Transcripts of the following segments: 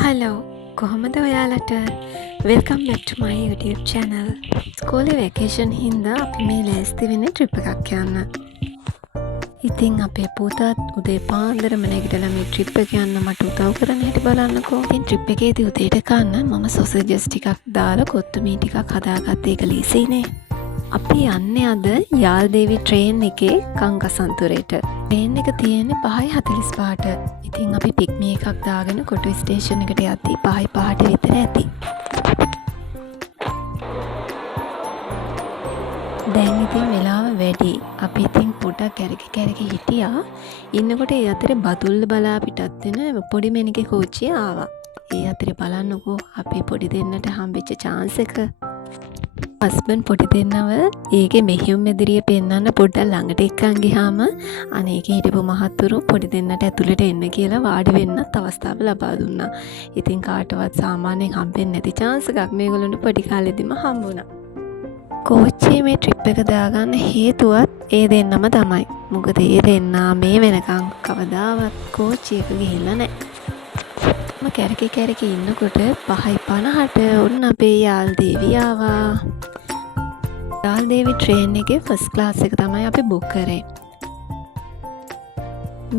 Hello කොහොමද ඔයාලට welcome back ටු මයි YouTube channel. ස්කෝලේ වැකේෂන් හින්දා අපි මේ ලෑස්ති වෙන්නේ ට්‍රිප් එකක් යන්න. ඉතින් අපේ පුතාත් උදේ පාන්දරම නැගිටලා මේ ට්‍රිප් එක යන්න මට උදව් කරන්න හැටි බලන්නකෝ. ඉතින් ට්‍රිප් එකේදී උදේට කන්න මම සොසේජස් ටිකක් දාලා කොත්තු මී ටිකක් හදාගත්ත එක ලීසිනේ. අපි යන්නේ අද යාල්දේවි ට්‍රේන් එකේ කංගසන්තුරේට. ට්‍රේන් එක තියෙන්නේ 5:45ට. ඉතින් අපි පික්මි එකක් දාගෙන කොටුව ස්ටේෂන් එකට යද්දී 5:05ට විතර ඇති. දැන් ඉතින් වෙලාව වැඩි. අපි ඉතින් පොඩක් කැරකි හිටියා. ඉන්නකොට ඒ අතරේ බතුල්ල බලා පිටත් වෙන පොඩි මෙනිකේ කෝච්චිය ආවා. ඒ අතරේ බලන්නකෝ අපේ පොඩි දෙන්නට හම්බෙච්ච chance එක. හස්බන්ඩ් පොඩි දෙන්නව ඒකේ මෙහෙයුම් එදිරිය පෙන්නන්න පොඩ්ඩක් ළඟට එක්කන් ගියාම අනේකේ හිටපු මහත්තුරු පොඩි දෙන්නට ඇතුළට එන්න කියලා වාඩි වෙන්නත් අවස්ථාව ලබා දුන්නා. ඉතින් කාටවත් සාමාන්‍යයෙන් හම්බෙන්නේ නැති chance එකක් මේගොල්ලන්ට පොඩි කාලෙදිම හම්බුණා. කෝච්චියේ මේ ට්‍රිප් එක දාගන්න හේතුවත් ඒ දෙන්නම තමයි. මොකද ඒ දෙන්නා මේ වෙනකන් කවදාවත් කෝච්චියක ගිහිල්ලා නැහැ. කැරකි ඉන්නකොට 5:50ට ඔන්න අපේ යාල්දේවි ආවා. යාල්දේවි ට්‍රේන් එකේ ෆස්ට් ක්ලාස් එක තමයි අපි බුක් කරේ.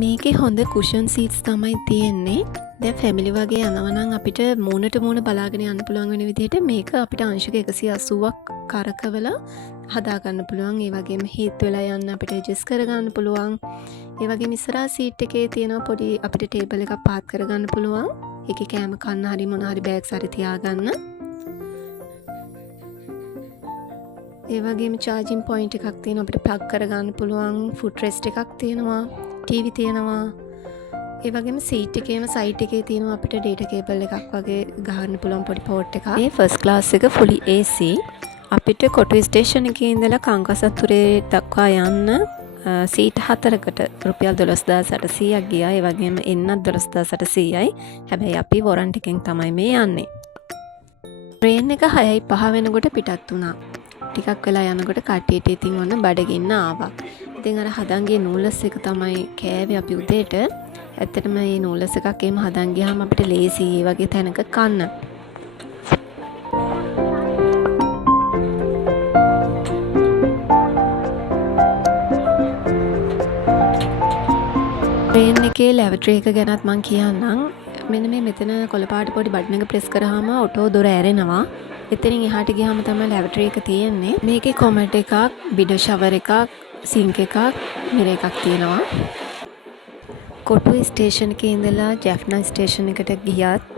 මේකේ හොඳ කුෂන් සීට්ස් තමයි තියෙන්නේ. දැන් ෆැමිලි වගේ යනවා නම් අපිට මූණට මූණ බලාගෙන යන්න පුළුවන් වෙන විදිහට මේක අපිට අංශක 180ක් කරකවලා හදා ගන්න පුළුවන්. ඒ වගේම හීට් වෙලා යන්න අපිට ඇඩ්ජස්ට් කරගන්න පුළුවන්. ඒ වගේම ඉස්සරහා සීට් එකේ තියෙන පොඩි අපිට ටේබල් එකක් පාත් කරගන්න පුළුවන්. ඒකේ කෑම කන්න හරි මොන හරි බෑග්ස් හරි තියාගන්න. ඒ වගේම charging point එකක් තියෙනවා අපිට plug කරගන්න පුළුවන්. foot rest එකක් තියෙනවා. TV තියෙනවා. ඒ වගේම සීට් එකේම සයිඩ් එකේ තියෙනවා අපිට data cable එකක් වගේ ගහන්න පුළුවන් පොඩි port එකක්. මේ first class එක fully AC. අපිට කොටුව ස්ටේෂන් එකේ ඉඳලා කංකසතුරේ දක්වා යන්න සීට් 4කට රුපියල් 12800ක් ගියා. ඒ වගේම එන්නත් 12800යි. හැබැයි අපි වොරන්ටි එකෙන් තමයි මේ යන්නේ. ට්‍රේන් එක 6:05 වෙනකොට පිටත් වුණා. ටිකක් වෙලා යනකොට කට්ටියට ඉතින් ඔන්න බඩගින්න ආවා. ඉතින් අර හදන්ගේ නූලස් එක තමයි කෑවේ අපි උදේට. ඇත්තටම මේ නූලස් එකක් එහෙම හදන් ගියාම අපිට ලේසි ඒ වගේ තැනක කන්න. ට්‍රේන් එකේ ලැබටරි එක ගැනත් මං කියන්නම්. මෙන්න මේ මෙතන කොළපාට පොඩි බටන් එක ප්‍රෙස් කරාම ඔටෝ දොර ඇරෙනවා. එතනින් එහාට ගියාම තමයි ලැබටරි එක තියෙන්නේ. මේකේ කොමඩ් එකක්, බිඩ ෂවර් එකක්, සින්ක් එකක්, මිරර් එකක් තියෙනවා. කොටුව ස්ටේෂන් එකේ ඉඳලා ජැෆ්නා ස්ටේෂන් එකට ගියත්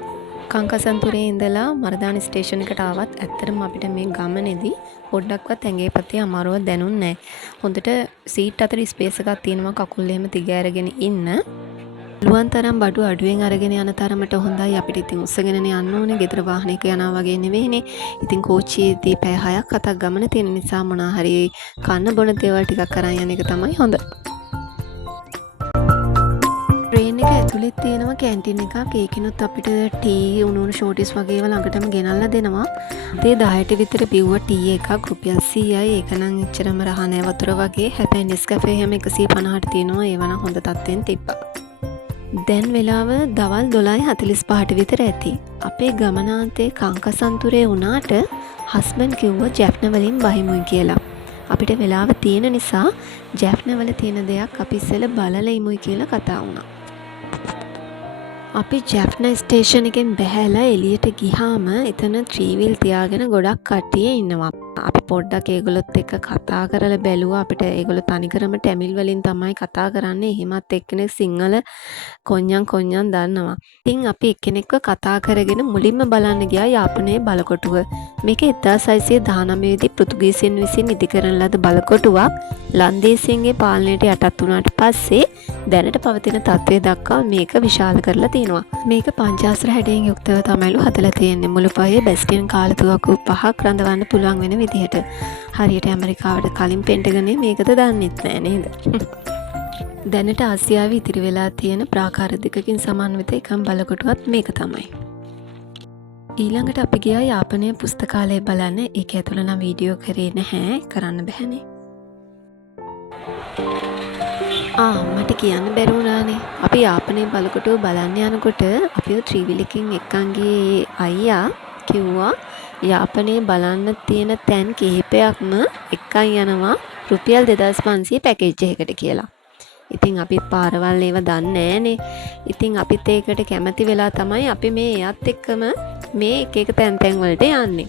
කංකසන්තුරේ ඉඳලා මරදාන ස්ටේෂන් එකට ආවත් ඇත්තටම අපිට මේ ගමනේදී පොඩ්ඩක්වත් ඇඟේ පතේ අමාරුවක් දැනුන්නේ නැහැ. හොඳට සීට් අතර ස්පේස් එකක් තියෙනවා කකුල් එහෙම දිග අරගෙන ඉන්න. පුළුවන් තරම් බඩු අඩුවෙන් අරගෙන යන තරමට හොඳයි. අපිට ඉතින් උස්සගෙනනේ යන්න ඕනේ. ගෙදර වාහනයක යනවා වගේ නෙවෙයිනේ. ඉතින් කෝච්චියේදී පැය 6ක් 7ක් ගමන තියෙන නිසා මොනවා හරි කන්න බොන දේවල් ටිකක් අරන් යන එක තමයි හොඳ. ට්‍රේන් එක ඇතුළේ තියෙනවා කැන්ටින් එකක්. ඒකිනුත් අපිට ටී උණු ෂෝටිස් වගේ ඒවා ළඟටම ගෙනල්ලා දෙනවා. ඒ 10ට විතර බිව්ව ටී එකක් රුපියල් 100යි. ඒක නම් එච්චරම රහ නෑ වතුර වගේ. හැබැයි නෙස්කැෆේ හැම 150ට තියෙනවා. ඒව නම් හොඳ තත්ත්වෙන් තිබ්බා. දැන් වෙලාව දවල් 12:45ට විතර ඇති. අපේ ගමනාන්තේ කංකසන්තුරේ වුණාට හස්බන්ඩ් කිව්වා ජැෆ්නා වලින් බහිමුයි කියලා. අපිට වෙලාව තියෙන නිසා ජැෆ්නා වල තියෙන දෙයක් අපි ඉස්සෙල්ලා බලලා ඉමුයි කියලා කතා වුණා. අපි ජැෆ්නා ස්ටේෂන් එකෙන් බැහැලා එළියට ගිහාම එතන ත්‍රීවිල් තියාගෙන ගොඩක් කට්ටිය ඉන්නවා. අපි පොඩ්ඩක් ඒගොල්ලොත් එක්ක කතා කරලා බැලුවා. අපිට ඒගොල්ලෝ තනිකරම ටැමිල් වලින් තමයි කතා කරන්නේ. එහෙමත් එක්කෙනෙක් සිංහල කොඤ්ඤම් දන්නවා. ඉතින් අපි එක්කෙනෙක්ව කතා කරගෙන මුලින්ම බලන්න ගියා යාපනයේ බලකොටුව. මේක 1619 දී පෘතුගීසියන් විසින් ඉදිකරන ලද බලකොටුවක්. ලන්දේසියන්ගේ පාලනයට යටත් වුණාට පස්සේ දැනට පවතින තත්ත්වය දක්වා මේක විශාල කරලා තියෙනවා. මේක පංචාස්ත්‍ර හැඩයෙන් යුක්තව තමයිලු හදලා තියෙන්නේ. මුළු පහේ බැස්ටියන් කාලතුවක්කු 5ක් රඳවන්න පුළුවන් වෙන විදිහට. හරියට ඇමරිකාවට කලින් පෙන්ටගනේ මේකද දන්නෙත් නෑ නේද? දැනට ආසියාවේ ඉතිරි වෙලා තියෙන ප්‍රාකාර දෙකකින් සමන්විත එකම බලකොටුවත් මේක තමයි. ඊළඟට අපි ගියා යාපනයේ පුස්තකාලය බලන්න. ඒක ඇතුළ නම් වීඩියෝ කරේ නැහැ. කරන්න බැහැනේ. මට කියන්න බැරි වුණානේ. අපි යාපනයේ බලකොටුව බලන්න යනකොට අපිව ත්‍රිවිලකින් එක්කන් ගියේ අයියා කිව්වා යාපනයේ බලන්න තියෙන තැන් කිහිපයක්ම එක්කන් යනවා රුපියල් 2500 පැකේජ් එකකට කියලා. ඉතින් අපිත් පාරවල් ඒව දන්නේ නෑනේ. ඉතින් අපිත් ඒකට කැමති වෙලා තමයි අපි මේ එයත් එක්කම මේ එක එක තැන් වලට යන්නේ.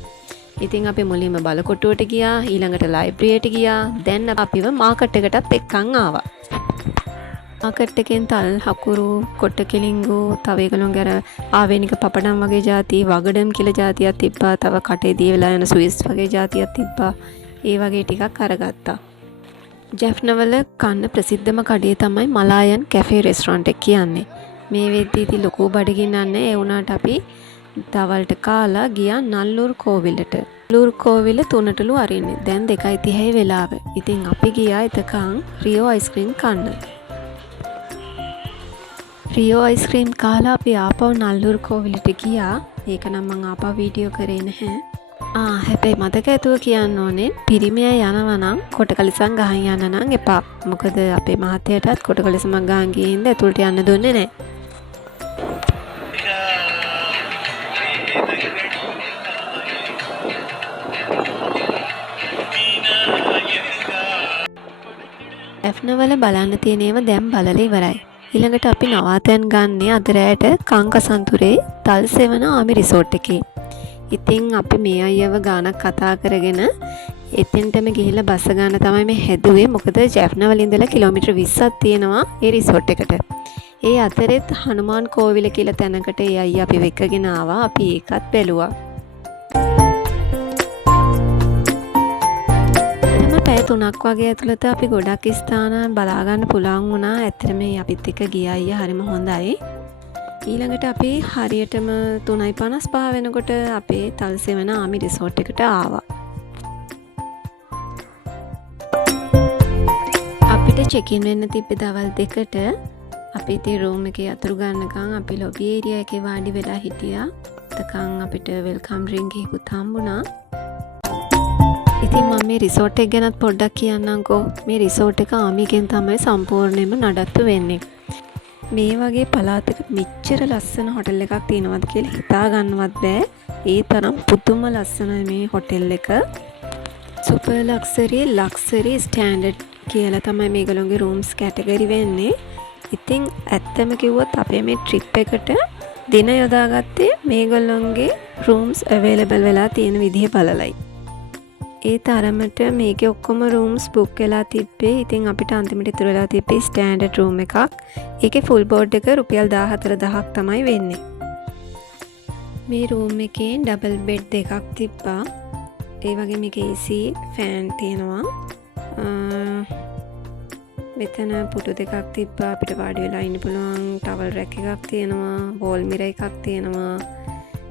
ඉතින් අපි මුලින්ම බලකොටුවට ගියා, ඊළඟට ලයිබ්‍රරියට ගියා. දැන් අපිව මාකට් එකටත් එක්කන් ආවා. මාකට් එකෙන් තල් හකුරු කොට්ට කෙලින්ගු තව ඒගොල්ලෝගේ අර ආවේනික පපඩම් වගේ જાති වගඩම් කියලා જાතියක් තිබ්බා. තව කටේ දී වෙලා යන ස්විස් වගේ જાතියක් තිබ්බා. ඒ වගේ ටිකක් අරගත්තා. ජැෆ්නවල කන්න ප්‍රසිද්ධම කඩේ තමයි මලායන් කැෆේ රෙස්ටොරන්ට් එක කියන්නේ. මේ වෙද්දී ඉතින් ලොකු බඩගින්නක් නැහැ. ඒ වුණාට අපි දවල්ට කාලා ගියා නල්ලූර් කෝවිලට. නල්ලූර් කෝවිල 3ටලු අරින්නේ. දැන් 2:30 වෙලාව. ඉතින් අපි ගියා එතකන් රියෝ අයිස්ක්‍රීම් කන්න. රියෝ අයිස්ක්‍රීම් කාලා අපි ආපහු නල්ලූර් කෝවිලට ගියා. ඒක නම් මම ආපහු වීඩියෝ කරේ නැහැ. හැබැයි මතක ඇතුව කියන්න ඕනේ පිරිමියා යනවා නම් කොටකලිසම් ගහන් යන්න නම් එපා. මොකද අපේ මහත්තයාටත් කොටකලිසමක් ගහන් ගිහින් ඉඳ ඇතුළට යන්න දුන්නේ නැහැ. ඇෆ්නවල බලන්න තියෙන ඒවා දැන් බලලා ඉවරයි. ඊළඟට අපි නවාතැන් ගන්නේ අද රැයට කංකසන්තුරේ තල්සෙවන ආමි රිසෝට් එකේ. ඉතින් අපි මේ අයව ගානක් කතා කරගෙන එතෙන්ටම ගිහිල්ලා බස් ගන්න තමයි මේ හැදුවේ. මොකද ජැෆ්නවල ඉඳලා කිලෝමීටර් 20ක් තියෙනවා ඒ රිසෝට් එකට. ඒ අතරෙත් හනුමාන් කෝවිල කියලා තැනකට ඒ අයියා අපි වෙකගෙන ආවා. අපි ඒකත් බැලුවා. පැය 3ක් වගේ ඇතුළත අපි ගොඩක් ස්ථාන බලා ගන්න පුළුවන් වුණා. ඇත්තටම අපිත් එක්ක ගිය අයියා හරිම හොඳයි. ඊළඟට අපි හරියටම 3:55 වෙනකොට අපේ තල්සෙවන ආමි රිසෝට් එකට ආවා. අපිට චෙක් ඉන් වෙන්න තිබ්බේ දවල් 2ට. අපි ඉතින් රූම් එකේ අතුරු ගන්නකම් අපි ලොබි ඒරියා එකේ වාඩි වෙලා හිටියා. එතකන් අපිට වෙල්කම් ඩ්‍රින්ක් එකකුත් හම්බුණා. ඉතින් මම මේ රිසෝට් එක ගැනත් පොඩ්ඩක් කියන්නම්කෝ. මේ රිසෝට් එක ආමිගෙන් තමයි සම්පූර්ණයෙන්ම නඩත්තු වෙන්නේ. මේ වගේ පළාතක මෙච්චර ලස්සන හොටෙල් එකක් තියෙනවද කියලා හිතා ගන්නවත් බෑ. ඒ තරම් පුදුම ලස්සනයි මේ හොටෙල් එක. සුපර් ලක්සරි ස්ටෑන්ඩඩ් කියලා තමයි මේගොල්ලෝගේ රූම්ස් කැටගරි වෙන්නේ. ඉතින් ඇත්තම කිව්වොත් අපේ මේ ට්‍රිප් එකට දින යොදාගත්තේ මේගොල්ලෝගේ රූම්ස් අවైలබල් වෙලා තියෙන විදිහ බලලයි. ඒ තරමට මේකේ ඔක්කොම රූම්ස් බුක් වෙලා තිබ්බේ. ඉතින් අපිට අන්තිමට ඉතුරු වෙලා තිබ්බේ ස්ටෑන්ඩඩ් රූම් එකක්. ඒකේ ෆුල් බෝඩ් එක රුපියල් 14,000ක් තමයි වෙන්නේ. මේ රූම් එකේ ඩබල් බෙඩ් දෙකක් තිබ්බා. ඒ වගේ මේකේ AC ෆෑන් තියෙනවා. මෙතන පුටු දෙකක් තිබ්බා. අපිට වාඩි වෙලා ඉන්න පුළුවන් ටවල් රැක් එකක් තියෙනවා. වෝල් මිරර් එකක් තියෙනවා.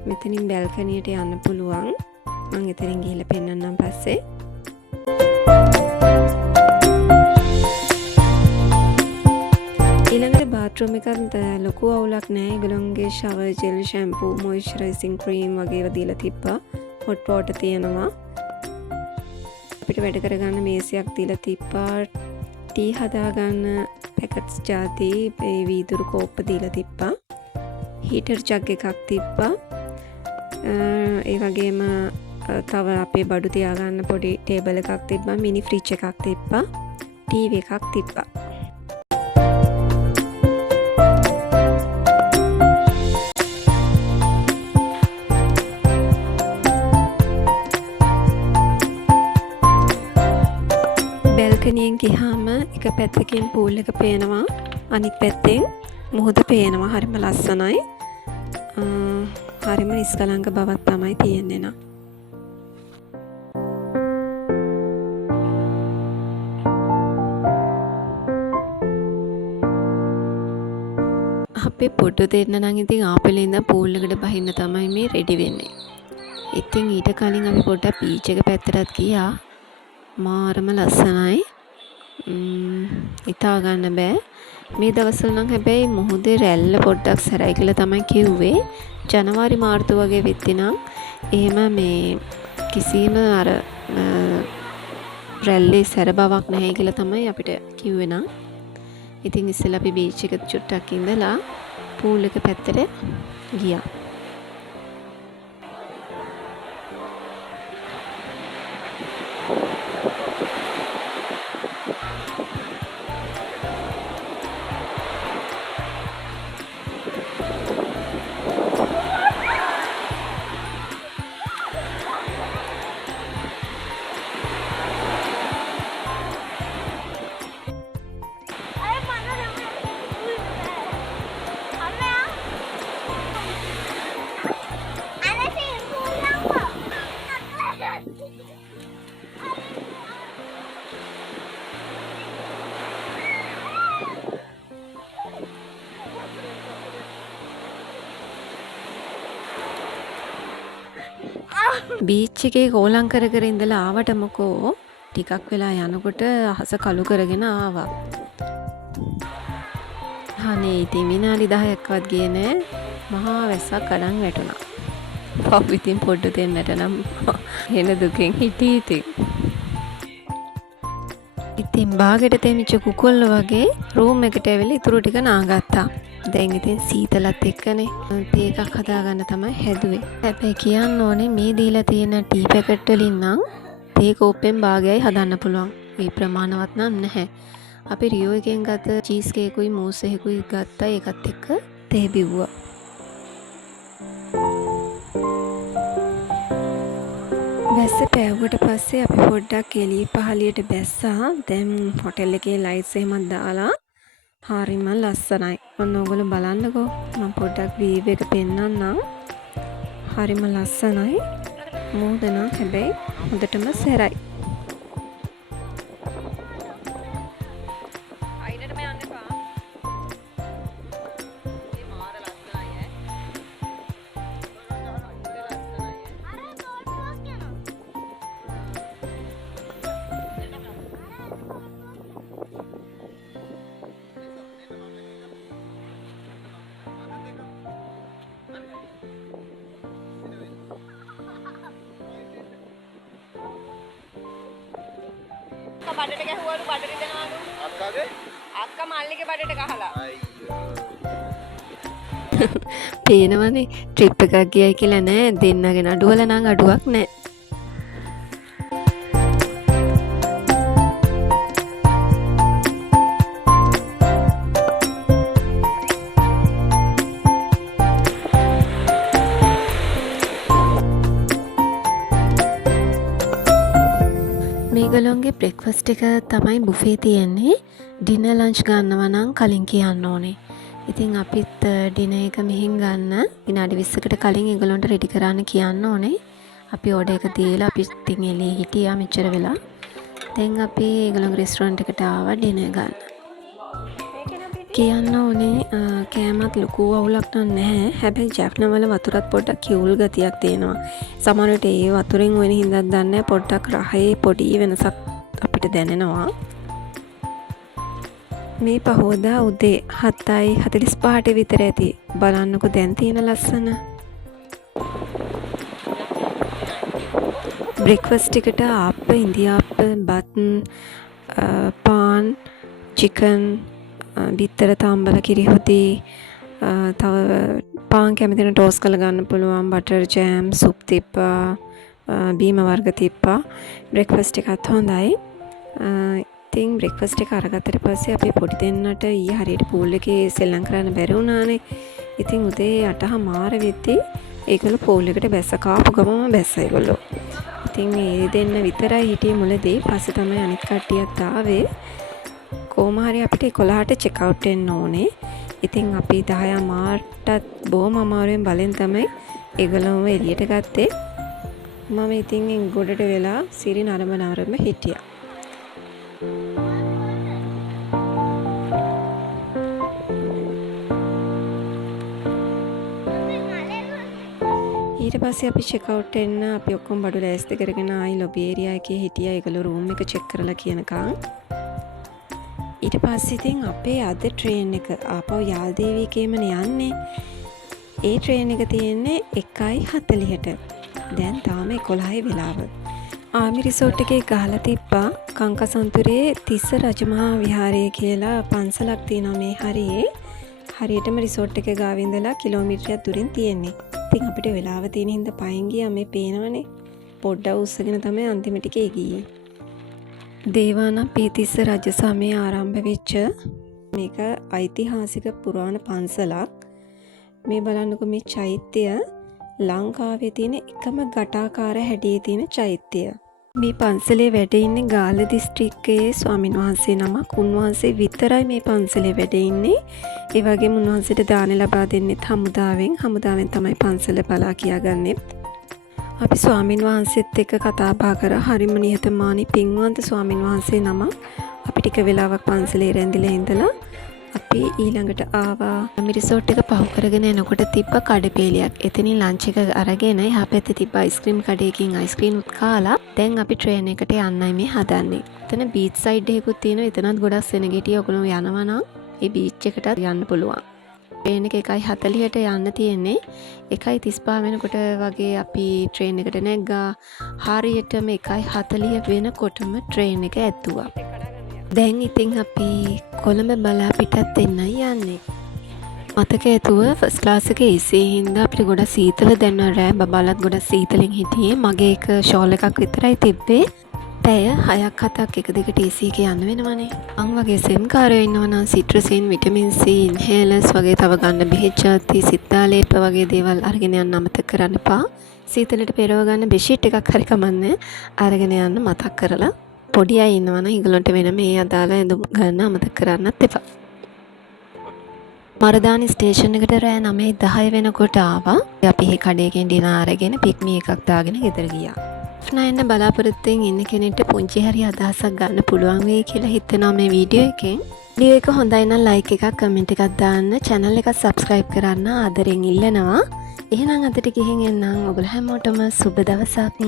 මෙතනින් බැල්කනියට යන්න පුළුවන්. මං එතනින් ගිහිල්ලා පෙන්නන්නම් පස්සේ. ඊළඟට බාත්රූම් එකත් ලොකු අවුලක් නැහැ. ඒගොල්ලෝගේ ෂවර් ජෙල්, ෂැම්පූ, මොයිස්චරයිසිං ක්‍රීම් වගේ ඒවා දීලා තිබ්බා. හොට් වෝටර් තියෙනවා. අපිට වැඩ කරගන්න මේසයක් දීලා තිබ්බා. ටී හදාගන්න පැකට්ස් ಜಾති ඒ වීදුරු කෝප්ප දීලා තිබ්බා. හීටර් ජග් එකක් තිබ්බා. ඒ වගේම තව අපේ බඩු තියාගන්න පොඩි ටේබල් එකක් තිබ්බා. මිනි ෆ්‍රිජ් එකක් තිබ්බා. ටීවී එකක් තිබ්බා. බැල්කනියෙන් ගියාම එක පැත්තකින් පූල් එක පේනවා. අනිත් පැත්තෙන් මුහුද පේනවා. හරිම ලස්සනයි. හරිම නිස්කලංක බවක් තමයි තියෙන්නේ නා. අපේ පොඩු දෙන්න නම් ඉතින් ආපෙලේ ඉඳන් පූල් එකට බහින්න තමයි මේ රෙඩි වෙන්නේ. ඉතින් ඊට කලින් අපි පොඩ්ඩක් බීච් එක පැත්තටත් ගියා. මාරම ලස්සනයි. හිතා ගන්න බෑ. මේ දවස්වල නම් හැබැයි මුහුදේ රැල්ල පොඩ්ඩක් සැරයි කියලා තමයි කිව්වේ. ජනවාරි මාර්තු වගේ වෙද්දි නම් එහෙම මේ කිසිම අර රැල්ලේ සැර බවක් නැහැ කියලා තමයි අපිට කිව්වේ නම්. ඉතින් ඉස්සෙල්ලා අපි බීච් එක චුට්ටක් ඉඳලා පූල් එක පැත්තට ගියා. බීච් එකේ ගෝලං කර කර ඉඳලා ආවට මොකෝ ටිකක් වෙලා යනකොට අහස කළු කරගෙන ආවා. අනේ ඉතින් විනාඩි 10ක්වත් ගියේ නෑ මහා වැස්සක් අඩන් වැටුණා. පව් ඉතින් පොඩ්ඩ දෙන්නට නම් එන දුකෙන් හිටී ඉතින්. ඉතින් බාගෙට තෙමිච්ච කුකුල්ලෝ වගේ රූම් එකට ඇවිල්ලා ඉතුරු ටික නාගත්තා. දැන් ඉතින් සීතලත් එක්කනේ තේ එකක් හදාගන්න තමයි හැදුවේ. හැබැයි කියන්න ඕනේ මේ දීලා තියෙන ටී පැකට් වලින් නම් තේ කෝප්පෙන් භාගයයි හදන්න පුළුවන්. මේ ප්‍රමාණවත් නම් නැහැ. අපි රියෝ එකෙන් ගත්ත චීස් කේකුයි මූස් එකකුයි ගත්තා ඒකත් එක්ක තේ බිව්වා. වැස්ස පෑවුවට පස්සේ අපි පොඩ්ඩක් එළිය පහළියට බැස්සා. දැන් හොටෙල් එකේ ලයිට්ස් එහෙමත් දාලා හරිම ලස්සනයි. ඔන්න ඕගොල්ලෝ බලන්නකෝ. මම පොඩ්ඩක් වීව් එක පෙන්නන්නම්. හරිම ලස්සනයි. මූද නම් හැබැයි හොඳටම සැරයි. අයිනටම යන්න එපා. මේ මාර ලස්සනයි ඈ. බඩට ගැහුවලු බඩට දෙනවලු අක්කාගේ අක්කා මල්ලිගේ බඩට ගහලා අයියෝ පේනවනේ ට්‍රිප් එකක් ගියයි කියලා නෑ දෙන්නගෙන අඩුවල නම් අඩුවක් නෑ. මේගොල්ලොන්ගේ බ්‍රෙක්ෆාස්ට් එක තමයි බුෆේ තියෙන්නේ. ඩිනර් ලන්ච් ගන්නවා නම් කලින් කියන්න ඕනේ. ඉතින් අපිත් ඩිනර් එක මෙහින් ගන්න විනාඩි 20කට කලින් ඒගොල්ලන්ට රෙඩි කරන්න කියන්න ඕනේ. අපි ඕඩර් එක දීලා අපි ඉතින් එළියේ හිටියා මෙච්චර වෙලා. දැන් අපි ඒගොල්ලන්ගේ රෙස්ටුරන්ට් එකට ආවා ඩිනර් ගන්න. කියන්න ඕනේ කෑමත් ලොකු අවුලක් නැහැ. හැබැයි ජැප්නම් වල වතුරත් පොඩ්ඩක් කිවුල් ගතියක් තියෙනවා. සමහර විට ඒ වතුරෙන් වෙන හින්දාත් දන්නේ පොඩ්ඩක් රහේ පොඩි වෙනසක් අපිට දැනෙනවා. මේ පහෝදා උදේ 7:45ට විතර ඇති. බලන්නකෝ දැන් තියෙන ලස්සන. බ්‍රෙක්ෆාස්ට් එකට ආප්ප, ඉන්දියාප්ප, බත්, පාන්, චිකන්, බිත්තර තම්බල කිරිහොති, තව පාන් කැමතින ටෝස් කරලා ගන්න පුළුවන්, බටර් ජෑම්, සුප් තිප්පා, බීම වර්ග තිප්පා. බ්‍රෙක්ෆාස්ට් එකත් හොඳයි. ඉතින් බ්‍රෙක්ෆාස්ට් එක අරගත්තට පස්සේ අපි පොඩි දෙන්නට ඊයේ හරියට පූල් එකේ සෙල්ලම් කරන්න බැරි වුණානේ. ඉතින් උදේ 8:00 වෙද්දී ඒගොල්ලෝ පූල් එකට බැස්ස කාපු ගමම බැස්ස ඒගොල්ලෝ. ඉතින් මේ දෙන්න විතරයි හිටියේ මුලදී. පස්සේ තමයි අනිත් කට්ටියත් ආවේ. කොහොම හරි අපිට 11ට චෙක් අවුට් වෙන්න ඕනේ. ඉතින් අපි 10:00ටත් බොහොම අමාරුවෙන් බලෙන් තමයි ඒගොල්ලෝම එළියට ගත්තේ. මම ඉතින් ගොඩට වෙලා සිරි නරඹ හිටියා. ඊට පස්සේ අපි චෙක් අවුට් වෙන්න අපි ඔක්කොම බඩු ලෑස්ති කරගෙන ආයි ලොබි ඒරියා එකේ හිටියා. ඒගොල්ලෝ රූම් එක චෙක් කරලා කියනකම්. ඊට පස්සේ ඉතින් අපේ අද ට්‍රේන් එක ආපහු යාල්දේවිකේමනේ යන්නේ. ඒ ට්‍රේන් එක තියෙන්නේ 1:40ට. දැන් තාම 11 වෙලාව. ආමි රිසෝට් එකේ ගහලා තිබ්බා කංකසන්තුරේ තිස්ස රජමහා විහාරය කියලා පන්සලක් තියෙනවා මේ හරියේ. හරියටම රිසෝට් එක ගාව ඉඳලා කිලෝමීටරයක් දුරින් තියෙන්නේ. ඉතින් අපිට වෙලාව තියෙන හින්දා පයින් ගියා මේ පේනවනේ. පොඩ්ඩක් උස්සගෙන තමයි අන්තිමට ගියේ. දේවානම් පීතිස්ස රජ සමයේ ආරම්භ වෙච්ච මේක ඓතිහාසික පුරාණ පන්සලක්. මේ බලන්නකො මේ චෛත්‍යය ලංකාවේ තියෙන එකම ඝටාකාර හැඩයේ තියෙන චෛත්‍යය. මේ පන්සලේ වැඩ ඉන්නේ ගාල්ල දිස්ත්‍රික්කයේ ස්වාමින් වහන්සේ නමක්. උන්වහන්සේ විතරයි මේ පන්සලේ වැඩ ඉන්නේ. ඒ වගේම උන්වහන්සේට දාන ලබා දෙන්නෙත් හමුදාවෙන් තමයි පන්සල බලා කියාගන්නෙත්. අපි ස්වාමින් වහන්සේත් එක්ක කතා බහ කරා. හරිම නිහතමානී පින්වන්ත ස්වාමින් වහන්සේ නමක්. අපි ටික වෙලාවක් පන්සලේ රැඳිලා ඉඳලා අපි ඊළඟට ආවා. මේ රිසෝට් එක පහු කරගෙන එනකොට තිබ්බ කඩපේලියක්. එතනින් ලන්ච් එක අරගෙන එහා පැත්තේ තිබ්බ අයිස්ක්‍රීම් කඩේකින් අයිස්ක්‍රීම් කාලා දැන් අපි ට්‍රේන් එකට යන්නයි මේ හදන්නේ. එතන බීච් සයිඩ් එකකුත් තියෙනවා. එතනත් ගොඩක් සෙනගෙටිය ඔයගොල්ලෝ යනවා නම් ඒ බීච් එකට යන්න පුළුවන්. ට්‍රේන් එක 1:40ට යන්න තියෙන්නේ. 1:35 වෙනකොට වගේ අපි ට්‍රේන් එකට නැග්ගා. හරියටම 1:40 වෙනකොටම ට්‍රේන් එක ඇතුවා. දැන් ඉතින් අපි කොළඹ බලා පිටත් එන්නයි යන්නේ. මතක ඇතුව ෆස්ට් ක්ලාස් එකේ AC හින්දා අපිට ගොඩක් සීතල දැනෙන රෑ බබාලත් ගොඩක් සීතලෙන් හිටියේ. මගේ එක ෂෝල් එකක් විතරයි තිබ්බේ. පැය 6-7ක් එක දිගට AC එකේ යන්න වෙනවනේ. අන් වගේ සෙම් කාර්යය ඉන්නවා නම් සිට්‍රසින්, විටමින් C, ඉන්හේලර්ස් වගේ තව ගන්න බෙහෙත් ಜಾති, සිතාලේප වගේ දේවල් අරගෙන යන්න අමතක කරන්න එපා. සීතලට පෙරව ගන්න බෙෂීට් එකක් හරි කමන්නේ අරගෙන යන්න මතක් කරලා. පොඩි අය ඉන්නවනම් ඒගොල්ලන්ට වෙන මේ අදාළ ඇඳුම් ගන්න අමතක කරන්නත් එපා. මරදානි ස්ටේෂන් එකට රෑ 9:10 වෙනකොට ආවා. අපි මේ කඩේකින් ඩිනර් අරගෙන පික්මි එකක් දාගෙන ගෙදර ගියා. ෆ්නයින්න බලාපොරොත්තුෙන් ඉන්න කෙනෙක්ට පුංචි හරි අදහසක් ගන්න පුළුවන් වෙයි කියලා හිතනවා මේ වීඩියෝ එකෙන්. වීඩියෝ එක හොඳයි නම් ලයික් එකක්, කමෙන්ට් එකක් දාන්න, channel එක subscribe කරන්න ආදරෙන් ඉල්ලනවා. එහෙනම් අදට ගිහින් එන්නම්. ඔයගොල්ලෝ හැමෝටම සුබ දවසක්.